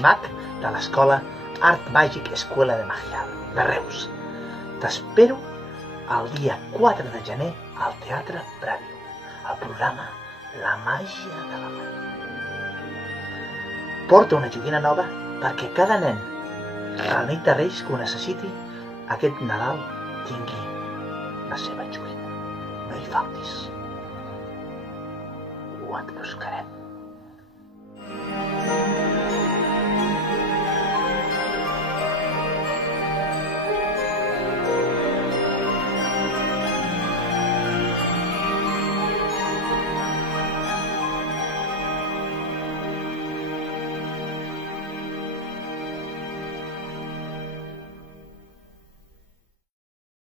mag de l'escola Art Màgic Escuela de Magia, de Reus. T'espero el dia 4 de gener al Teatre Pràdio, al programa La màgia de la magia. Porta una joguina nova perquè cada nen a la nit de Reis que ho necessiti aquest Nadal tingui la seva joguina. No hi faltis. Ho et buscarem.